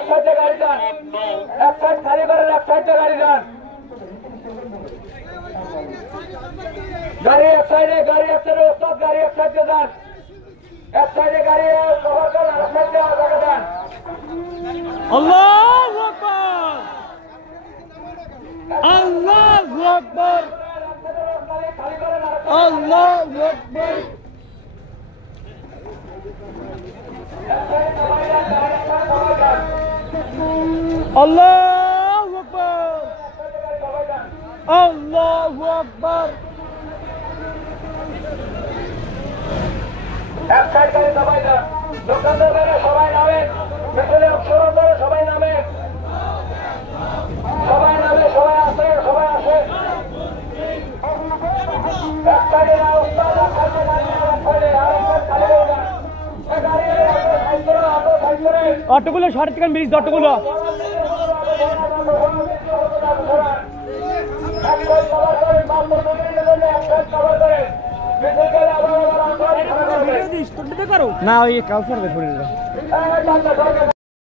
এক সাইডে গাড়ি যান, এক সাইড খালি করেন, এক সাইডে গাড়ি যান, গাড়ি এক সাইডে ওস্তাদ গাড়ি এক সাইডে যান, এক সাইডে গাড়ি কভার করেন, এক সাইডে আগে যান। আল্লাহু আকবার, আল্লাহু আকবার, আল্লাহু আকবার। আল্লাহু আকবার, আল্লাহু আকবার। এক সাইড গাড়ি সবাই যান, দোকানদার বাইরে সবাই নামেন, পেছনে অক্ষরণ ধরে সবাই নামেন, সবাই নামে, সবাই আসে, সবাই আসে। এক সাইডে না ওস্তাদ, এক সাইডে গাড়ি, এক সাইডে আর এক সাইড খালি হয়ে যান। গাড়ি সাইড করে, অটো সাইড করে, অটোগুলো সরে থেকে ব্রিজ অটোগুলো না ওই কাউসার